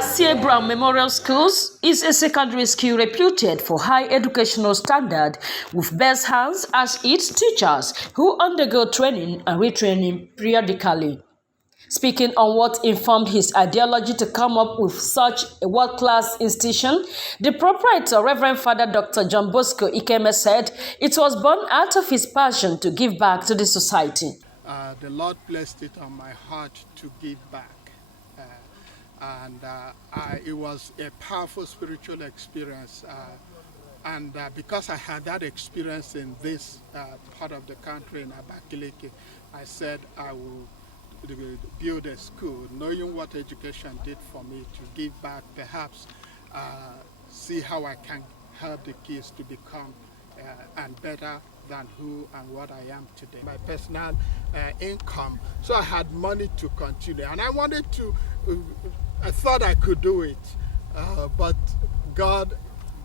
Kassie Braun Memorial Schools is a secondary school reputed for high educational standard with best hands as its teachers who undergo training and retraining periodically. Speaking on what informed his ideology to come up with such a world-class institution, the proprietor, Reverend Father Dr. John Bosco Ikeme, said it was born out of his passion to give back to the society. The Lord placed it on my heart to give back. It was a powerful spiritual experience. Because I had that experience in this part of the country, in Abakaliki, I said I will build a school, knowing what education did for me, to give back, perhaps see how I can help the kids to become and better than who and what I am today. My personal income, so I had money to continue, and I wanted to, I thought I could do it, but God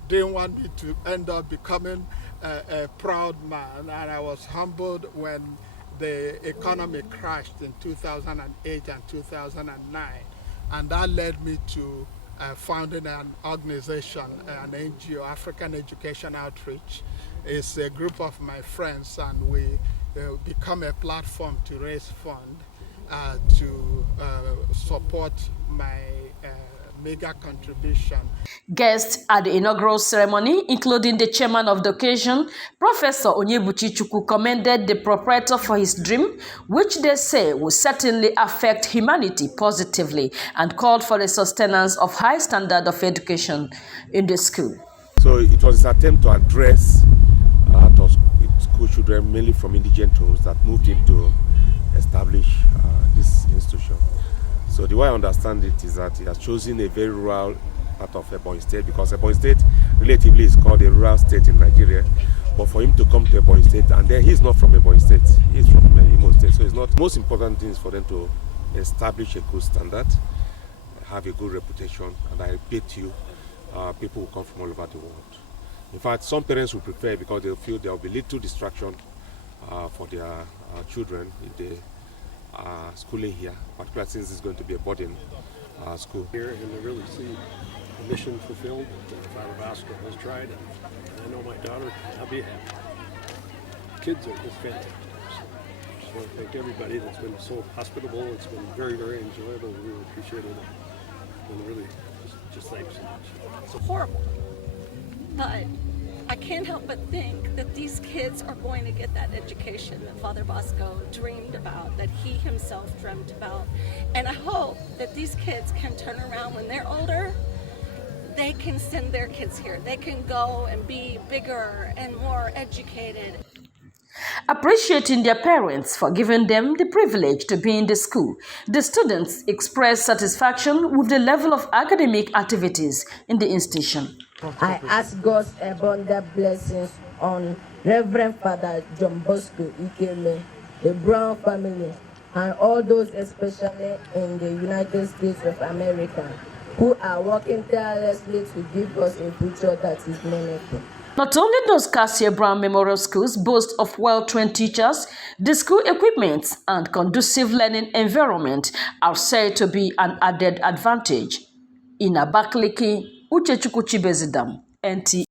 didn't want me to end up becoming a proud man, and I was humbled when the economy crashed in 2008 and 2009, and that led me to founding an organization, an NGO, African Education Outreach. It's a group of my friends, and we become a platform to raise funds to support my mega contribution. Guests at the inaugural ceremony, including the chairman of the occasion, Professor Onyebuchi, commended the proprietor for his dream, which they say will certainly affect humanity positively, and called for the sustenance of high standard of education in the school. So it was an attempt to address school children, mainly from indigent homes, that moved in to establish this institution. So the way I understand it is that he has chosen a very rural part of Ebonyi State, because Ebonyi State relatively is called a rural state in Nigeria. But for him to come to Ebonyi State, and then he's not from Ebonyi State, he's from Imo State. So it's not. The most important thing is for them to establish a good standard, have a good reputation, and I repeat to you, people will come from all over the world. In fact, some parents will prefer, because they feel there will be little distraction for their children if they are schooling here, particularly since it's going to be a boarding school. Here, and to really see the mission fulfilled that Father Bosco has tried, and I know my daughter, I'll be happy. Kids are just fantastic. So just want to thank everybody that's been so hospitable. It's been very, very enjoyable. We really appreciate it. And really, just thanks so much. It's horrible, but I can't help but think that these kids are going to get that education that Father Bosco dreamed about, that he himself dreamt about. And I hope that these kids can turn around when they're older. They can send their kids here. They can go and be bigger and more educated. Appreciating their parents for giving them the privilege to be in the school, the students expressed satisfaction with the level of academic activities in the institution. I ask God's abundant blessings on Reverend Father John Bosco Ikeme, the Braun family, and all those especially in the United States of America who are working tirelessly to give us a future that is meaningful. Not only does Kassie Braun Memorial Schools boast of well-trained teachers, the school equipment and conducive learning environment are said to be an added advantage. In Abakaliki, Uchechukwu Chibezidam, NT.